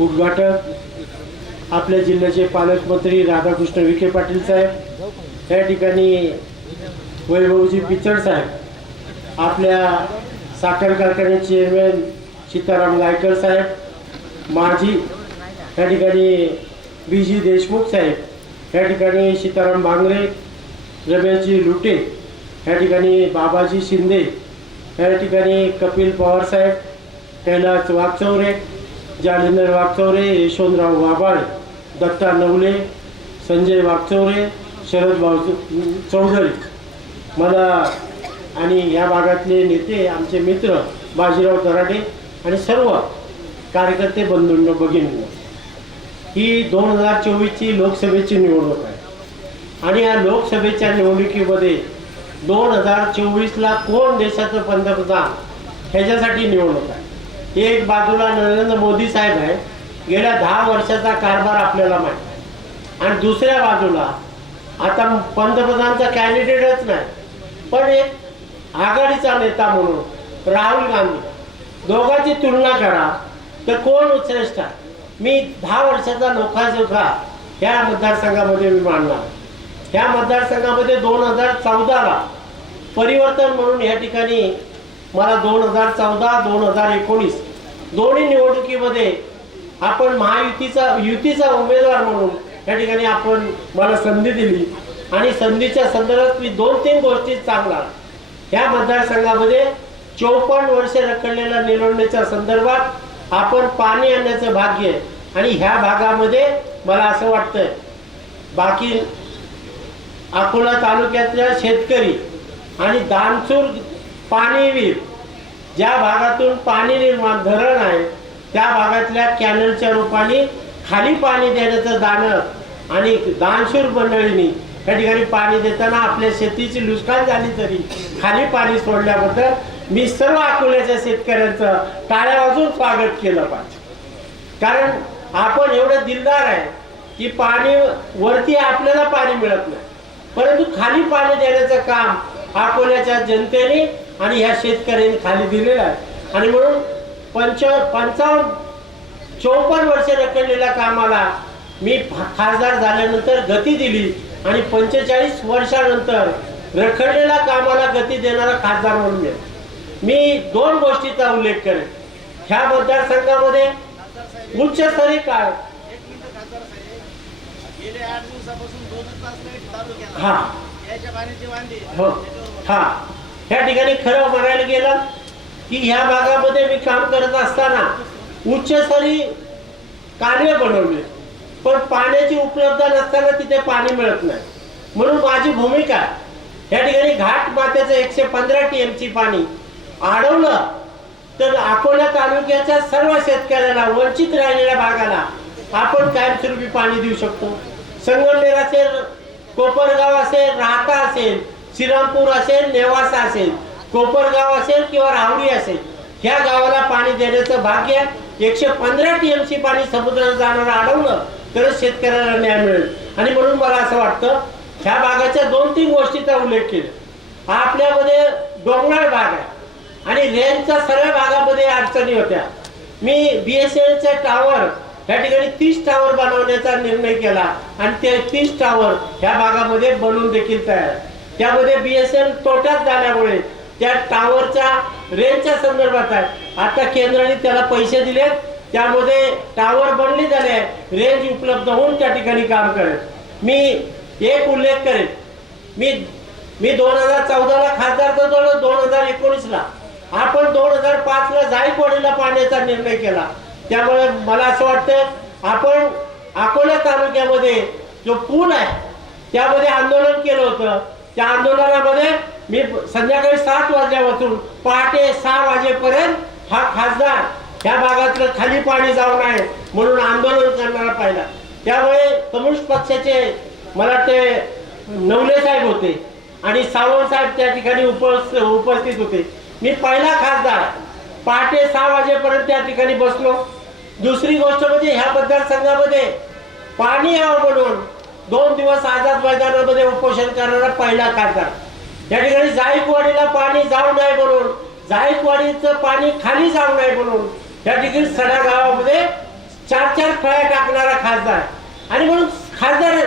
उद्घाटक आपल्या जिल्ह्याचे पालकमंत्री राधाकृष्ण विखे पाटील साहेब या ठिकाणी वैभवजी पिचड साहेब आपल्या साखर कारखान्याचे चेअरमॅन सीताराम गायकर साहेब माझी या ठिकाणी बी जी देशमुख साहेब या ठिकाणी सीताराम भांगरे रम्याजी लुटे या ठिकाणी बाबाजी शिंदे या ठिकाणी कपिल पवार साहेब कैलास वागचौरे जालिंदर वाघचौरे यशवंतराव वाबाळे दत्ता नवले संजय वाघचौरे शरद भाऊ चौधरी। मला आणि या भागातले नेते आमचे मित्र बाजीराव तराटे आणि सर्व कार्यकर्ते बंधूंनो भगिनींनो ही दोन हजार चोवीसची लोकसभेची निवडणूक आहे. आणि या लोकसभेच्या निवडणुकीमध्ये दोन हजार चोवीसला कोण देशाचं पंतप्रधान ह्याच्यासाठी निवडणूक आहे? एक बाजूला नरेंद्र मोदी साहेब आहे. गेल्या दहा वर्षाचा कारभार आपल्याला माहीत आणि दुसऱ्या बाजूला आता पंतप्रधानचा कॅन्डिडेटच नाही पण एक आघाडीचा नेता म्हणून राहुल गांधी. दोघांची तुलना करा तर कोण श्रेष्ठ आहे? मी दहा वर्षाचा नोखाजोखा ह्या मतदारसंघामध्ये मी मांडणार. ह्या मतदारसंघामध्ये दोन हजार चौदाला परिवर्तन म्हणून या ठिकाणी मला दोन हजार चौदा दोन हजार एकोणीस दोन्ही निवडणुकीमध्ये आपण महायुतीचा युतीचा उमेदवार म्हणून या ठिकाणी आपण मला संधी दिली. आणि संधीच्या संदर्भात मी दोन तीन गोष्टी सांगणार. ह्या मतदारसंघामध्ये चौपन्न वर्षे रखडलेल्या निवडणुकीच्या संदर्भात आपण पाणी आणण्याचं भाग्य आणि ह्या भागामध्ये मला असं वाटतंय बाकी अकोला तालुक्यातल्या शेतकरी आणि दानसूर पाणीवीर ज्या भागातून पाणी निर्माण धरण आहे त्या भागातल्या कॅनलच्या रूपाने खाली पाणी देण्याचं दाणं आणि दानशूर मंडळींनी त्या ठिकाणी पाणी देताना आपल्या शेतीची नुकसान झाली तरी खाली पाणी सोडल्याबद्दल मी सर्व अकोल्याच्या शेतकऱ्यांचं टाळ्या वाजून स्वागत केलं पाहिजे. कारण आपण एवढं दिलदार आहे की पाणी वरती आपल्याला पाणी मिळत नाही. परंतु खाली पाणी देण्याचं काम अकोल्याच्या जनतेने आणि ह्या शेतकऱ्यांनी खाली दिलेलं आहे. आणि म्हणून पंच पंचावन्न चौपन्न वर्ष रखडलेल्या कामाला मी खासदार झाल्यानंतर गती दिली आणि पंचेचाळीस वर्षानंतर रखडलेल्या कामाला गती देणारा खासदार म्हणून मी दोन गोष्टीचा उल्लेख करेन. ह्या मतदारसंघामध्ये उच्चस्तरीय केला. हा. वांदे. हो. ह्या ठिकाणी खरं म्हणायला गेलं की ह्या भागामध्ये मी काम करत असताना उच्चस्तरीय कालवे बनवले. पण पाण्याची उपलब्धता नसताना तिथे पाणी मिळत नाही. म्हणून माझी भूमिका या ठिकाणी घाट मात्याचं एकशे पंधरा टी एमची पाणी अडवलं तर अकोला तालुक्याच्या सर्व शेतकऱ्याला वंचित राहिलेल्या भागाला आपण कायमस्वरूपी पाणी देऊ शकतो. संगमनेर असेल कोपरगाव असेल राहता असेल श्रीरामपूर असेल नेवासा असेल कोपरगाव असेल किंवा राहुरी असेल ह्या गावाला पाणी देण्याचं भाग्य एकशे पंधरा टीएमसी पाणी समुद्रात जाणार अडवलं तरच शेतकऱ्याला न्याय मिळेल. आणि म्हणून मला असं वाटतं ह्या भागाच्या दोन तीन गोष्टीचा उल्लेख केला. आपल्यामध्ये डोंगराळ भाग आहे आणि रेंजच्या सर्व भागामध्ये अडचणी होत्या. मी बी एस एलचे टावर या ठिकाणी तीस टावर बनवण्याचा निर्णय केला आणि ते तीस टावर ह्या भागामध्ये बनवून देखील तयार आहे. त्यामध्ये बी एस एन तोट्यात झाल्यामुळे त्या टावरच्या रेंजच्या संदर्भात आहे. आता केंद्राने त्याला पैसे दिले त्यामध्ये टावर बनली झाले रेंज उपलब्ध होऊन त्या ठिकाणी काम करेल. मी एक उल्लेख करेन. मी मी दोन हजार चौदाला खासदार तर दोन हजार एकोणीसला. आपण दोन हजार पाचला जायकवाडीला पाण्याचा निर्णय केला. त्यामुळे मला असं वाटतं आपण अकोला तालुक्यामध्ये जो पूल आहे त्यामध्ये आंदोलन केलं होतं. त्या आंदोलनामध्ये मी संध्याकाळी सात वाजल्यापासून पहाटे सहा वाजेपर्यंत हा खासदार ह्या भागातलं खाली पाणी जाऊ नये म्हणून आंदोलन करणारा पाहिला. त्यामुळे कम्युनिस्ट पक्षाचे मला ते नवले साहेब होते आणि सावंत साहेब त्या ठिकाणी उपस्थित उपस्थित होते. मी पहिला खासदार पहाटे सहा वाजेपर्यंत त्या ठिकाणी बसलो. दुसरी गोष्ट म्हणजे ह्या मतदारसंघामध्ये पाणी यावं म्हणून दोन दिवस आझाद मैदानामध्ये उपोषण करणारा पहिला खासदार. त्या ठिकाणी जायकवाडीला पाणी जाऊ नये म्हणून जायकवाडीचं पाणी खाली जाऊ नये म्हणून त्या ठिकाणी सडा गावामध्ये चार चार फळ्या टाकणारा खासदार. आणि म्हणून खासदार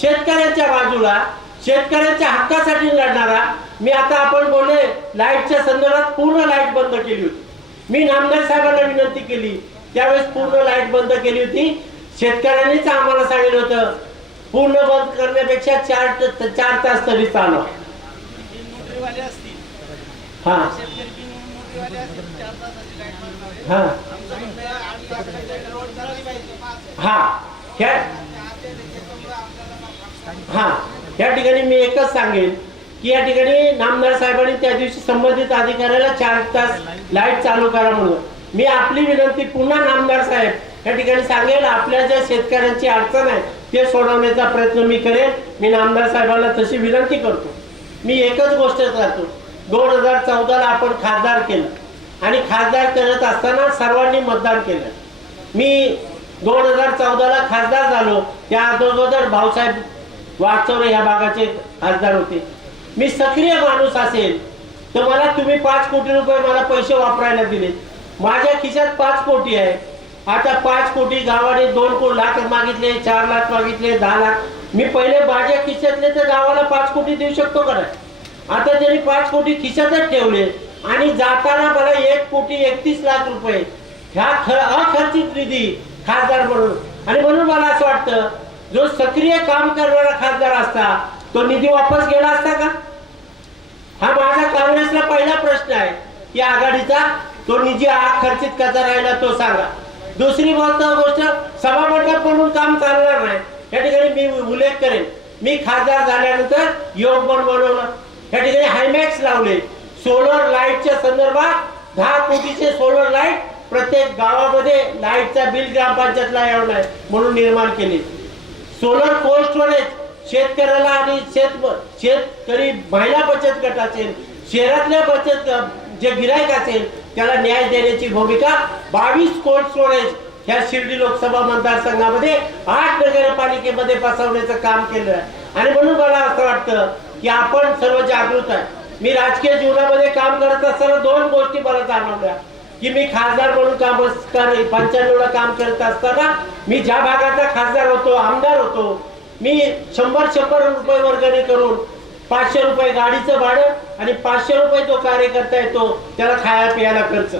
शेतकऱ्यांच्या बाजूला शेतकऱ्यांच्या हक्कासाठी लढणारा मी आता आपण बोलले लाईटच्या संदर्भात पूर्ण लाइट बंद केली होती. मी नामदार साहेबांना विनंती केली त्यावेळेस पूर्ण लाइट बंद केली होती. शेतकऱ्यांनीच आम्हाला सांगितलं होतं पूर्ण बंद करण्यापेक्षा चार चार तास तरी चालवा. हा. हा. हा. ह्या हा. या ठिकाणी मी एकच सांगेन की या ठिकाणी नामदार साहेबांनी त्या दिवशी संबंधित अधिकाऱ्याला चार तास लाइट चालू करा म्हणून. मी आपली विनंती पुन्हा नामदार साहेब या ठिकाणी सांगेल आपल्या ज्या शेतकऱ्यांची अडचण आहे ते सोडवण्याचा प्रयत्न मी करेन. मी नामदार साहेबांना तशी विनंती करतो. मी एकच गोष्ट सांगतो दोन हजार चौदाला आपण खासदार केलं आणि खासदार करत असताना सर्वांनी मतदान केलं. मी दोन हजार चौदाला खासदार झालो. त्या अगोदर भाऊसाहेब वागचौरे ह्या भागाचे खासदार होते. मी सक्रिय माणूस असेल तर मला तुम्ही पाच कोटी रुपये मला पैसे वापरायला दिले माझ्या खिशात पाच कोटी आहे. आता पाच कोटी गावाने दोन कोटी लाख मागितले चार लाख मागितले दहा लाख. मी पहिले माझ्या खिशातले तर गावाला पाच कोटी देऊ शकतो का आता त्यांनी पाच कोटी खिशातच ठेवले आणि जाताना मला एक कोटी एकतीस लाख रुपये. ह्या अखर्चित निधी खासदार म्हणून. आणि म्हणून मला असं वाटतं जो सक्रिय काम करणारा खासदार असता तो निधी वापस गेला असता का? हा माझा काँग्रेसला पहिला प्रश्न आहे. की आघाडीचा तो निधी हा खर्चित कसा राहिला तो सांगा. दुसरी गोष्ट गोष्ट सभामंडप म्हणून काम चालणार नाही. या ठिकाणी मी उल्लेख करेन. मी खासदार झाल्यानंतर योग बन बनवलं. या ठिकाणी हायमॅक्स लावले. सोलर लाईटच्या संदर्भात दहा कोटीचे सोलर लाइट प्रत्येक गावामध्ये लाईटचा बिल ग्रामपंचायतला येऊ म्हणून निर्माण केले. सोलर कोल्ड स्टोरेज शेतकऱ्याला आणि शेत शेतकरी महिला बचत गट असेल शहरातल्या बचत जे गिरायक असेल त्याला न्याय देण्याची भूमिका बावीस कोल्ड स्टोरेज ह्या शिर्डी लोकसभा मतदारसंघामध्ये आठ नगरपालिकेमध्ये बसवण्याचं काम केलं आहे आणि म्हणून मला असं वाटतं की आपण सर्व जागृत आहे. मी राजकीय जीवनामध्ये काम करत असताना दोन गोष्टी मला जाणवल्या. की मी खासदार म्हणून काम पंच्याण्णवला काम करत असताना मी ज्या भागाचा खासदार होतो आमदार होतो मी शंभर शंभर रुपये वर्गणी करून पाचशे रुपये गाडीचं भाडं आणि पाचशे रुपये जो कार्यकर्ता येतो त्याला खाया पियाला खर्च.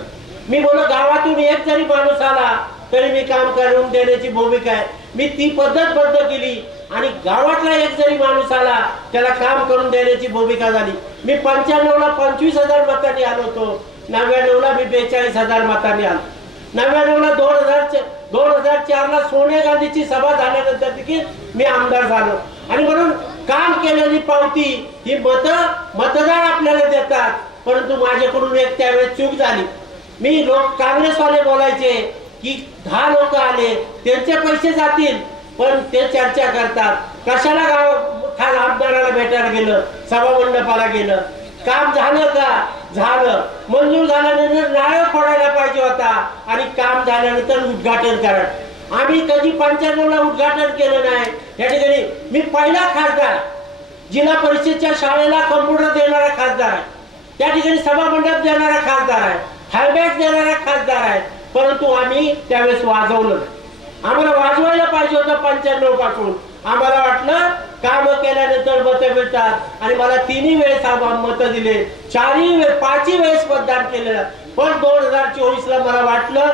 मी बोल गावातून एक जरी माणूस आला तरी मी काम करून देण्याची भूमिका आहे. मी ती पद्धत बंद केली आणि गावातला एक जरी माणूस आला त्याला काम करून देण्याची भूमिका झाली. मी पंच्याण्णवला पंचवीस हजार मतांनी आलो होतो. नव्याण्णवला मी बेचाळीस हजार मतांनी आलो. नव्याण्णवला दोन हजार दोन हजार चारला सोनिया गांधीची सभा झाल्यानंतर देखील मी आमदार झालो. आणि म्हणून काम केलेली पावती ही मत मतदार आपल्याला देतात परंतु माझ्याकडून एक त्यावेळेस चूक झाली. मी लोक काँग्रेसवाले बोलायचे की दहा लोक आले त्यांचे पैसे जातील पण ते चर्चा करतात. कशाला गाव खास आमदाराला भेटायला गेलं सभामंडपाला गेलं? काम झालं का? झालं. मंजूर झाल्यानंतर नारळ फोडायला पाहिजे होता आणि काम झाल्यानंतर उद्घाटन करा आम्ही कधी पंच्याण्णवला उद्घाटन केलं नाही. या ठिकाणी मी पहिला खासदार जिल्हा परिषदच्या शाळेला कम्प्युटर देणारा खासदार आहे. त्या ठिकाणी सभामंडप देणारा खासदार आहे. हॅलबॅग देणारा खासदार आहे. परंतु आम्ही त्यावेळेस वाजवलं आम्हाला वाजवायला पाहिजे होतं पंच्याण्णवपासून. आम्हाला वाटलं काम केल्यानंतर मत मिळतात. आणि मला तिन्ही वेळेस मत दिले. चारही वेळ पाचही वेळेस मतदान केलेलं पण दोन हजार चोवीसला मला वाटलं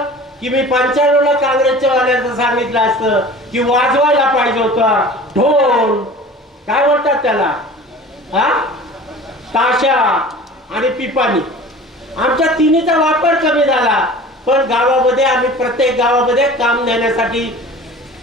की मी पंच्याण्णव ला काँग्रेसच्या वाल्याचं सांगितलं असतं की वाजवायला पाहिजे होता. ढोल. काय म्हणतात त्याला? हा? ताशा आणि पिपाणी. आमच्या तिन्हीचा वापर कमी झाला. पण गावामध्ये आम्ही प्रत्येक गावामध्ये काम देण्यासाठी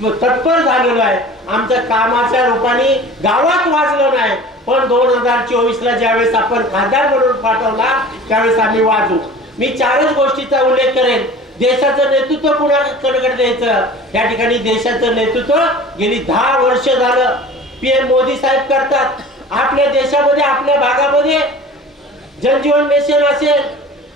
तत्पर झालेलो आहे. आमच्या कामाच्या रूपाने गावात वाजलो नाही. पण दोन हजार चोवीस ला ज्यावेळेस आपण खासदार म्हणून पाठवला त्यावेळेस आम्ही वाजू मी चारच गोष्टीचा उल्लेख करेन. देशाचं नेतृत्व कुणाकडे द्यायचं? या ठिकाणी देशाचं नेतृत्व गेली दहा वर्ष झालं. पीएम मोदी साहेब करतात. आपल्या देशामध्ये आपल्या भागामध्ये जनजीवन मिशन असेल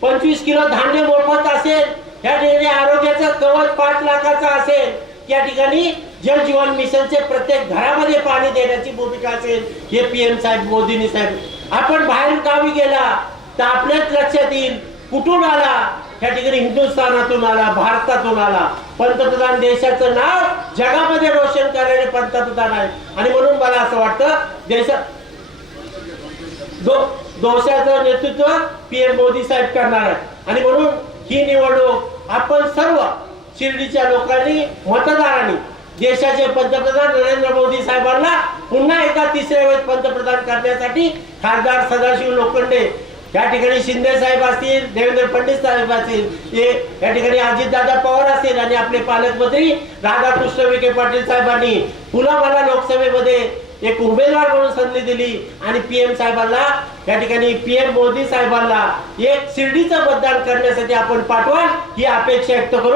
पंचवीस किलो धान्य मोफत असेल या ठिकाणी आरोग्याचं कवच पाच लाखाचं असेल. या ठिकाणी जलजीवन मिशनचे प्रत्येक घरामध्ये पाणी देण्याची भूमिका असेल हे पीएम साहेब मोदींनी साहेब. आपण बाहेर गावी गेला तर आपल्याच लक्षात येईल कुठून आला? या ठिकाणी हिंदुस्थानातून आला भारतातून आला. पंतप्रधान देशाचं नाव जगामध्ये रोशन करणारे पंतप्रधान आहे आणि म्हणून मला असं वाटतं देशात दो दोषाचं नेतृत्व पीएम मोदी साहेब करणार आहेत. आणि म्हणून ही निवडणूक आपण सर्व शिर्डीच्या लोकांनी मतदारांनी देशाचे पंतप्रधान नरेंद्र मोदी साहेबांना पुन्हा एका तिसऱ्या वेळेस पंतप्रधान करण्यासाठी खासदार सदाशिव लोखंडे या ठिकाणी शिंदे साहेब असतील देवेंद्र फडणवीस साहेब असतील या ठिकाणी अजितदादा पवार असतील आणि आपले पालकमंत्री राधाकृष्ण विखे पाटील साहेबांनी पुन्हा मला लोकसभेमध्ये एक उमेदवार म्हणून संधी दिली आणि पीएम साहेबांना या ठिकाणी पीएम मोदी साहेबांना एक शिर्डीचं मतदान करण्यासाठी आपण पाठवा ही अपेक्षा व्यक्त करून